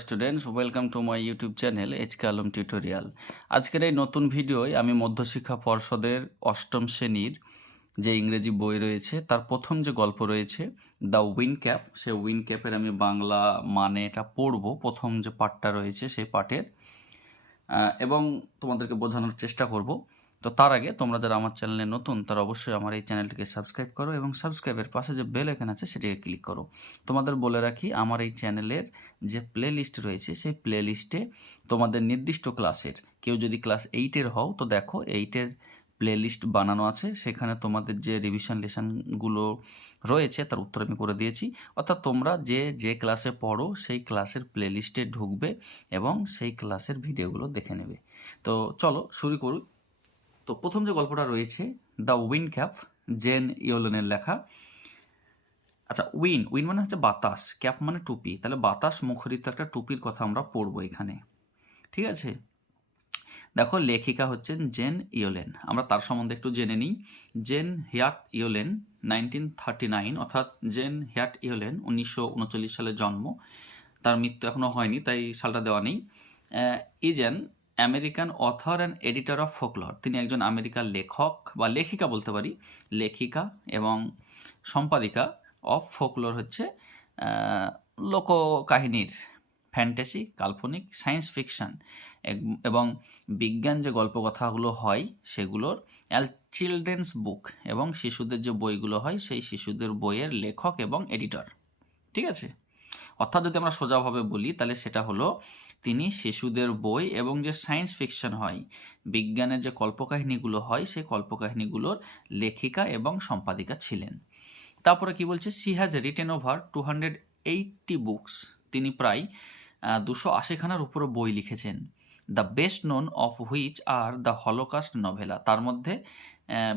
Students welcome to my YouTube channel HK Alam tutorial. আজকের এই নতুন ভিডিওয় আমি মধ্যশিক্ষা পর্ষদের অষ্টম শ্রেণীর যে ইংরেজি বই রয়েছে তার প্রথম যে গল্প রয়েছে দ্য উইন ক্যাপ, সে উইন ক্যাপের আমি বাংলা মানে এটা পড়বো। প্রথম যে পার্টটা রয়েছে সেই পার্টের এবং তোমাদেরকে বোঝানোর চেষ্টা করব। তো তার আগে তোমরা যারা আমার চ্যানেলে নতুন তারা অবশ্যই আমার এই চ্যানেলটিকে সাবস্ক্রাইব করো এবং সাবস্ক্রাইবের পাশে যে বেল আইকন আছে সেটিকে ক্লিক করো। তোমাদের বলে রাখি, আমার এই চ্যানেলের যে প্লে লিস্ট রয়েছে সেই প্লে লিস্টে তোমাদের নির্দিষ্ট ক্লাসের, কেউ যদি ক্লাস 8-এর হও তো দেখো 8-এর প্লে লিস্ট বানানো আছে, সেখানে তোমাদের যে রিভিশন লেসনগুলো রয়েছে তার উত্তর আমি করে দিয়েছি। অর্থাৎ তোমরা যে ক্লাসে পড়ো সেই ক্লাসের প্লে লিস্টে ঢুকবে এবং সেই ক্লাসের ভিডিওগুলো দেখে নেবে। তো চলো শুরু করি। তো প্রথম যে গল্পটা রয়েছে দ্য উইন ক্যাপ, জেন ইয়েলেনের লেখা। আচ্ছা, উইন উইন মানে হচ্ছে বাতাস, ক্যাপ মানে টুপি, তাহলে বাতাস মুখরিত একটা টুপির কথা আমরা পড়বো এখানে। ঠিক আছে, দেখো লেখিকা হচ্ছেন জেন ইয়েলেন, আমরা তার সম্বন্ধে একটু জেনে নিই। জেন হিয়াট ইয়েলেন 1939, অর্থাৎ জেন হিয়াট ইয়েলেন 1939 সালে জন্ম, তার মৃত্যু এখনও হয়নি তাই সালটা দেওয়া নেই। ইজেন American author and editor of folklore, তিনি একজন আমেরিকার লেখক বা লেখিকা বলতে পারি, লেখিকা এবং সম্পাদিকা। অফ ফোকলর হচ্ছে লোককাহিনীর, ফ্যান্টাসি কাল্পনিক, সায়েন্স ফিকশন এবং বিজ্ঞান যে গল্পকথাগুলো হয় সেগুলোর চিলড্রেন্স বুক এবং শিশুদের যে বইগুলো হয় সেই শিশুদের বইয়ের লেখক এবং এডিটর। ঠিক আছে, অর্থাৎ যদি আমরা সোজাভাবে বলি তাহলে সেটা হলো তিনি শিশুদের বই এবং যে সায়েন্স ফিকশন হয়, বিজ্ঞানের যে কল্পকাহিনীগুলো হয় সেই কল্পকাহিনীগুলোর লেখিকা এবং সম্পাদিকা ছিলেন। তারপরে কি বলছে, she has written over 280 books, তিনি প্রায় 280খানার উপরও বই লিখেছেন। The best known of which are the Holocaust novella, তার মধ্যে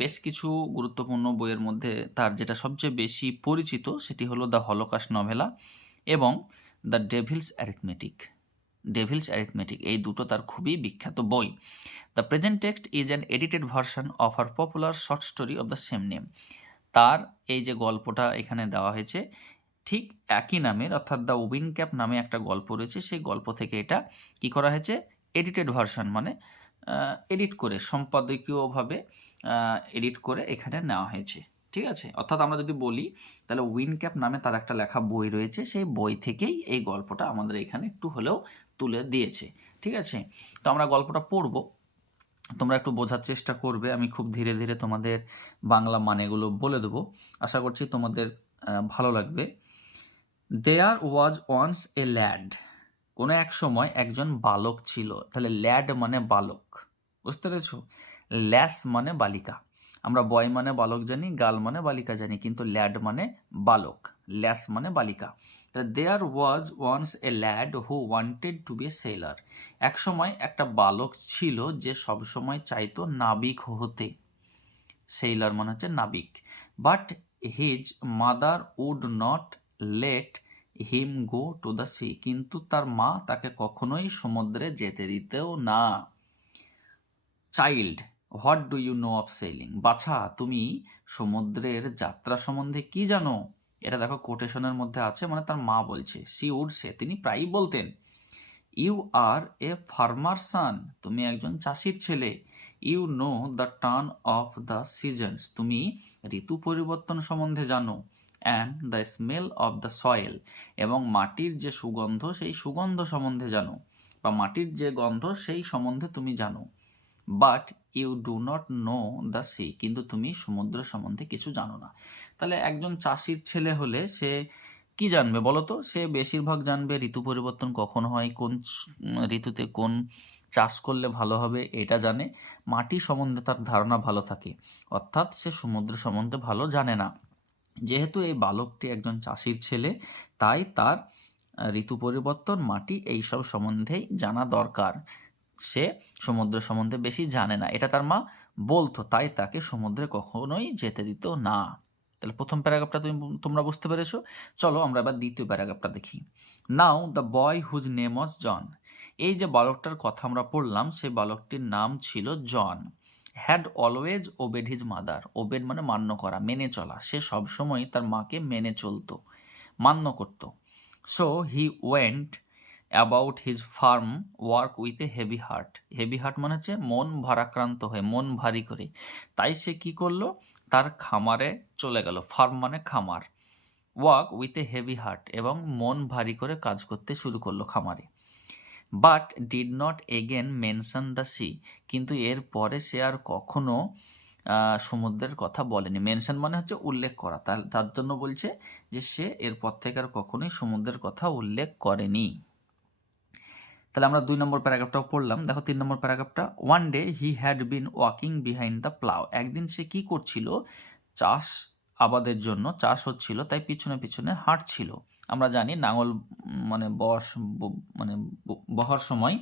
বেশ কিছু গুরুত্বপূর্ণ বইয়ের মধ্যে তার যেটা সবচেয়ে বেশি পরিচিত সেটি হলো দ্য হলোকাস্ট নভেলা এবং দ্য ডেভিলস অ্যারিথমেটিক, এই দুটো তার খুবই বিখ্যাত বই। The present text is an edited version of our popular short story of the same name, তার এই যে গল্পটা এখানে দেওয়া হয়েছে ঠিক একই নামের, অর্থাৎ দ্য উইন ক্যাপ নামে একটা গল্প রয়েছে, সেই গল্প থেকে এটা কি করা হয়েছে, এডিটেড ভার্সন মানে এডিট করে, সম্পাদকীয়ভাবে এডিট করে এখানে নেওয়া হয়েছে। ঠিক আছে, অর্থাৎ আমরা যদি বলি তাহলে উইন ক্যাপ নামে তার একটা লেখা বই রয়েছে, সেই বই থেকেই এই গল্পটা আমাদের এখানে একটু হলেও তুলে দিয়েছে। ঠিক আছে, তো আমরা গল্পটা পড়বো, তোমরা একটু বোঝার চেষ্টা করবে, আমি খুব ধীরে ধীরে তোমাদের বাংলা মানেগুলো বলে দেবো, আশা করছি তোমাদের ভালো লাগবে। দেয়ার ওয়াজ ওয়ান্স এ ল্যাড, কোনো এক সময় একজন বালক ছিল, তাহলে ল্যাড মানে বালক, বুঝতে পেরেছ? ল্যাস মানে বালিকা, আমরা বয় মানে বালক জানি, গার্ল মানে বালিকা জানি, কিন্তু ল্যাড মানে বালক, ল্যাস মানে বালিকা। There was once a lad who wanted to be a sailor, এক সময় একটা বালক ছিল যে সব সময় চাইতো নাবিক হতে, সেইলার মানে হচ্ছে নাবিক। But his mother would not let him go to the sea, কিন্তু তার মা তাকে কখনোই সমুদ্রে যেতে দিতেও না। Child, what do you know of sailing, বাছা তুমি সমুদ্রের যাত্রা সম্বন্ধে কি জানো? এটা দেখো কোটেশনের মধ্যে আছে, মানে তার মা বলছে। সি উড সে, তিনি প্রায়ই বলতেন। ইউ আর এ ফার্মার সান, তুমি একজন চাষির ছেলে। You know the turn of the seasons, তুমি ঋতু পরিবর্তন সম্বন্ধে জানো। And the smell of the soil, এবং মাটির যে সুগন্ধ সেই সুগন্ধ সম্বন্ধে জানো, বা মাটির যে গন্ধ সেই সম্বন্ধে তুমি জানো। But you do not know the sea, কিন্তু তুমি সমুদ্র সম্বন্ধে কিছু জানো না। তাহলে একজন চাষির ছেলে হলে সে কি জানবে বলো তো? সে বেশিরভাগ জানবে ঋতু পরিবর্তন কখন হয়, কোন ঋতুতে কোন চাষ করলে ভালো হবে এটা জানে, মাটি সম্বন্ধে তার ধারণা ভালো থাকে, অর্থাৎ সে সমুদ্র সম্বন্ধে ভালো জানে না। যেহেতু এই বালকটি একজন চাষির ছেলে তাই তার ঋতু পরিবর্তন, মাটি এইসব সম্বন্ধেই জানা দরকার, সে সমুদ্র সম্বন্ধে বেশি জানে না, এটা তার মা বলতো, তাই তাকে সমুদ্রে কখনোই যেতে দিত না। তাহলে প্রথম প্যারাগ্রাফটা তোমরা বুঝতে পেরেছো। চলো আমরা এবার দ্বিতীয় প্যারাগ্রাফটা দেখি। Now the boy whose name was John, এই যে বালকটার কথা আমরা পড়লাম সেই বালকটির নাম ছিল John. Had always obeyed his mother, obeyed মানে মান্য করা, মেনে চলা, সে সবসময় তার মাকে মেনে চলতো, মান্য করত। So he went about his farm work with a heavy heart. Heavy heart মানে হচ্ছে মন ভারাক্রান্ত হয়ে, মন ভারী করে। তাই সে কি করলো, তার খামারে চলে গেল। ফার্ম মানে খামার। Work with a heavy heart, এবং মন ভারী করে কাজ করতে শুরু করলো খামারে। But did not again mention the sea, কিন্তু এর পরে সে আর কখনো সমুদ্রের কথা বলেনি। মেনশন মানে হচ্ছে উল্লেখ করা, তার জন্য বলছে যে সে এরপর থেকে আর কখনোই সমুদ্রের কথা উল্লেখ করেনি। তাহলে আমরা 2 নম্বর প্যারাগ্রাফটাও পড়লাম। দেখো 3 নম্বর প্যারাগ্রাফটা। One day he had been walking behind the plough. একদিন সে কি করছিল, চাষ আবাদের জন্য, চাষ হচ্ছিল তাই পিছনে পিছনে হাঁটছিল। আমরা জানি নাঙল মানে মানে বহার সময়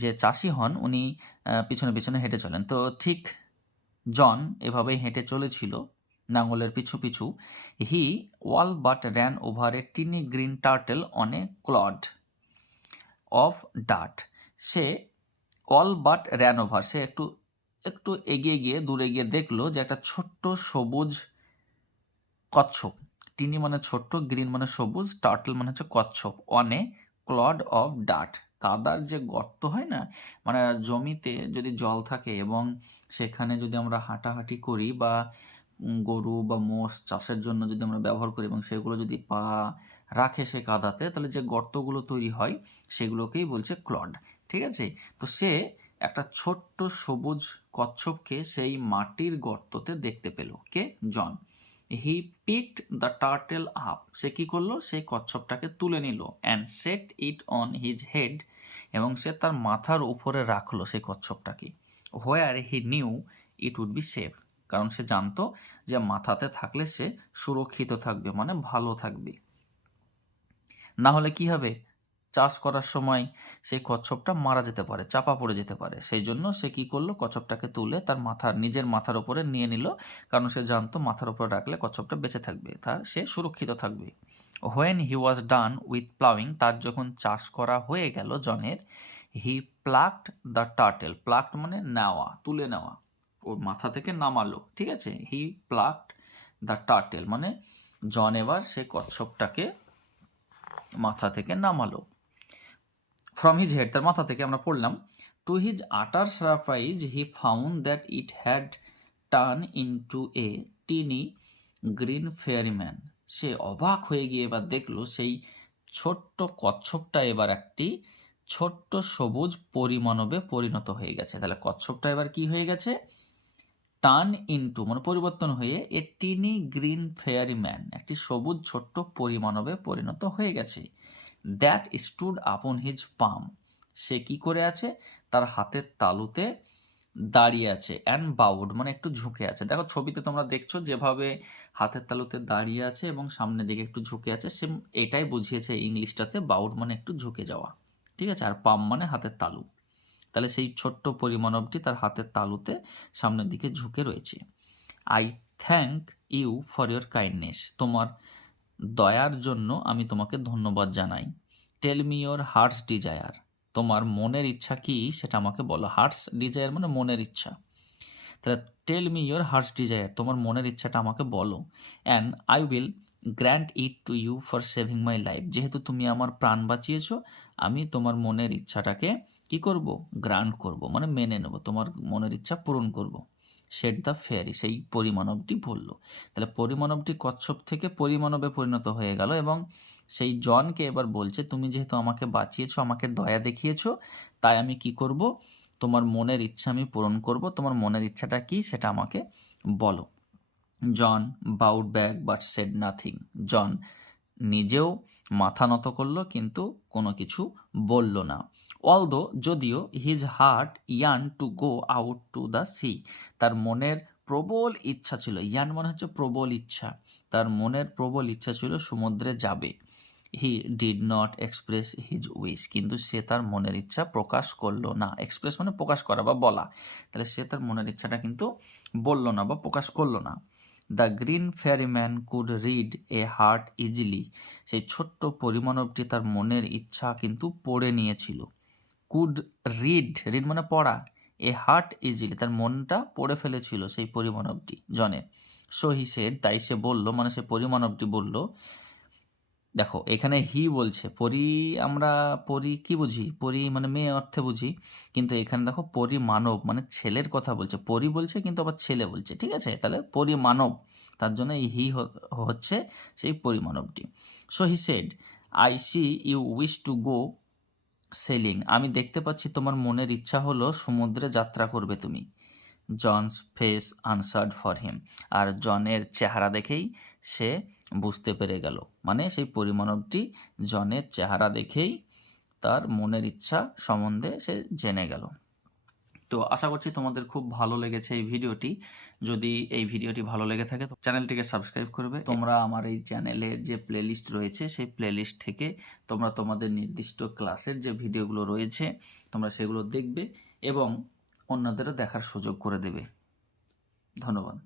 যে চাষি হন উনি পিছনে পিছনে হেঁটে চলেন। তো ঠিক জন এভাবেই হেঁটে চলেছিল নাঙলের পিছু পিছু। He all but ran over a tiny green turtle on a clod of ডাট। সে অল বাট র্যান ওভার, সে একটু একটু এগিয়ে গিয়ে, দূরে গিয়ে দেখলো যে একটা ছোট্ট সবুজ কচ্ছপ, টিনি মানে ছোট্ট, গ্রিন মানে সবুজ, টার্টল মানে হচ্ছে কচ্ছপ, অন এ ক্লড অফ ডাট, কাদার যে গর্ত হয় না, মানে জমিতে যদি জল থাকে এবং সেখানে যদি আমরা হাঁটাহাঁটি করি বা গরু বা মোষ চাষের জন্য যদি আমরা ব্যবহার করি এবং সেগুলো যদি পা রাখে সে কাদাতে, তাহলে যে গর্তগুলো তৈরি হয় সেগুলোকেই বলছে ক্লড। ঠিক আছে, তো সে একটা ছোট্ট সবুজ কচ্ছপকে সেই মাটির গর্ততে দেখতে পেল। কে? John. He picked the turtle up, সে কি করলো, সেই কচ্ছপটাকে তুলে নিল। And set it on his head, এবং সে তার মাথার উপরে রাখলো সেই কচ্ছপটাকে। Where he knew it would be safe, কারণ সে জানতো যে মাথাতে থাকলে সে সুরক্ষিত থাকবে, মানে ভালো থাকবে। না হলে কি হবে, চাষ করার সময় সেই কচ্ছপটা মারা যেতে পারে, চাপা পড়ে যেতে পারে। সেই জন্য সে কি করলো, কচ্ছপটাকে তুলে তার নিজের মাথার উপরে নিয়ে নিল, কারণ সে জানতো মাথার উপরে রাখলে কচ্ছপটা বেঁচে থাকবে, সে সুরক্ষিত থাকবে। When he was done with ploughing, তার যখন চাষ করা হয়ে গেল জনের, হি প্লাকড দ্য টার্টেল, প্লাকড মানে নেওয়া, তুলে নেওয়া, ওর মাথা থেকে নামালো। ঠিক আছে, হি প্লাকড দ্য টার্টেল মানে জন এবার সে কচ্ছপটাকে মাথা থেকে নামালো। ফ্রম হিজ হেড, তার মাথা থেকে, আমরা পড়লাম। To his utter surprise he found that it had turn into a tiny green fairyman. সে অবাক হয়ে গিয়ে এবার দেখলো সেই ছোট্ট কচ্ছপটা এবার একটি ছোট্ট সবুজ পরিমাণবে পরিণত হয়ে গেছে। তাহলে কচ্ছপটা এবার কি হয়ে গেছে, টার্ন ইনটু মানে পরিবর্তন হয়ে এ টিনি গ্রিন ফেয়ারিম্যান, একটি সবুজ ছোট্ট পরিমাণবে পরিণত হয়ে গেছে। দ্যাট স্টুড আপন হিজ পাম, সে কি করে আছে, তার হাতের তালুতে দাঁড়িয়ে আছে। অ্যান্ড বাউড মানে একটু ঝুঁকে আছে। দেখো ছবিতে তোমরা দেখছো যেভাবে হাতের তালুতে দাঁড়িয়ে আছে এবং সামনের দিকে একটু ঝুঁকে আছে, সেম এটাই বুঝিয়েছে ইংলিশটাতে, বাউড মানে একটু ঝুঁকে যাওয়া। ঠিক আছে, আর পাম মানে হাতের তালু। তাহলে সেই ছোট্ট পরিমাণবটি তার হাতের তালুতে সামনের দিকে ঝুঁকে রয়েছে। I thank you for your kindness, তোমার দয়ার জন্য আমি তোমাকে ধন্যবাদ জানাই। Tell me your heart's desire, তোমার মনের ইচ্ছা কি সেটা আমাকে বলো। হার্টস ডিজায়ার মানে মনের ইচ্ছা। তাহলে tell me your heart's desire, তোমার মনের ইচ্ছাটা আমাকে বলো। And I will grant it to you for saving my life, যেহেতু তুমি আমার প্রাণ বাঁচিয়েছো, আমি তোমার মনের ইচ্ছাটাকে কি করব, গ্রান্ট করব, মানে মেনে নেব, তোমার মনের ইচ্ছা পূরণ করব। সেট দ্য ফেয়ারি, সেই পরিমাণবটি বলল। তাহলে পরিমাণবটি কচ্ছপ থেকে পরিমাণবে পরিণত হয়ে গেল এবং সেই জনকে এবার বলছে, তুমি যেহেতু আমাকে বাঁচিয়েছো, আমাকে দয়া দেখিয়েছো, তাই আমি কি করব, তোমার মনের ইচ্ছা আমি পূরণ করব। তোমার মনের ইচ্ছাটা কি সেটা আমাকে বলো। John bowed back but said nothing, John নিজেও মাথা নত করলো কিন্তু কোনো কিছু বলল না। অলদো, যদিও, his heart yearn to go out to the sea, তার মনের প্রবল ইচ্ছা ছিল, ইয়ান মানে হচ্ছে প্রবল ইচ্ছা, তার মনের প্রবল ইচ্ছা ছিল সমুদ্রে যাবে। He did not express his wish, কিন্তু সে তার মনের ইচ্ছা প্রকাশ করলো না। এক্সপ্রেস মানে প্রকাশ করা বা বলা, তাহলে সে তার মনের ইচ্ছাটা কিন্তু বলল না বা প্রকাশ করলো না। The green ফেয়ারিম্যান could read a heart easily, সেই ছোট্ট পরিমাণবটি তার মনের ইচ্ছা কিন্তু পড়ে নিয়েছিল। কুড রিড, রিড মানে পড়া, এ হার্ট ইজিলি, তার মনটা পড়ে ফেলেছিল সেই পরিমাণবটি জনের। সো হি সেড, তাই সে বলল, মানে সে পরিমাণবটি বলল, দেখো এখানে হি বলছে, পরি আমরা পরি কি বুঝি, পরি মানে মেয়ে অর্থে বুঝি, কিন্তু এখানে দেখো পরিমানব মানে ছেলের কথা বলছে, পরি বলছে কিন্তু আবার ছেলে বলছে, ঠিক আছে, তাহলে পরিমানব, তার জন্য এই হি হচ্ছে সেই পরিমানবটি। So he said, I see you wish to go sailing, আমি দেখতে পাচ্ছি তোমার মনের ইচ্ছা হলো সমুদ্রে যাত্রা করবে তুমি। John's face answered for him, আর জনের চেহারা দেখেই সে বুঝতে পেরে গেল, মানে সেই পরিমাণবটি জনের চেহারা দেখেই তার মনের ইচ্ছা সম্বন্ধে সে জেনে গেল। তো আশা করছি তোমাদের খুব ভালো লেগেছে এই ভিডিওটি। যদি এই ভিডিওটি ভালো লেগে থাকে তো চ্যানেলটিকে সাবস্ক্রাইব করবে। তোমরা আমার এই চ্যানেলের যে প্লেলিস্ট রয়েছে সেই প্লেলিস্ট থেকে তোমরা তোমাদের নির্দিষ্ট ক্লাসের যে ভিডিওগুলো রয়েছে তোমরা সেগুলো দেখবে এবং অন্যদেরও দেখার সুযোগ করে দেবে। ধন্যবাদ।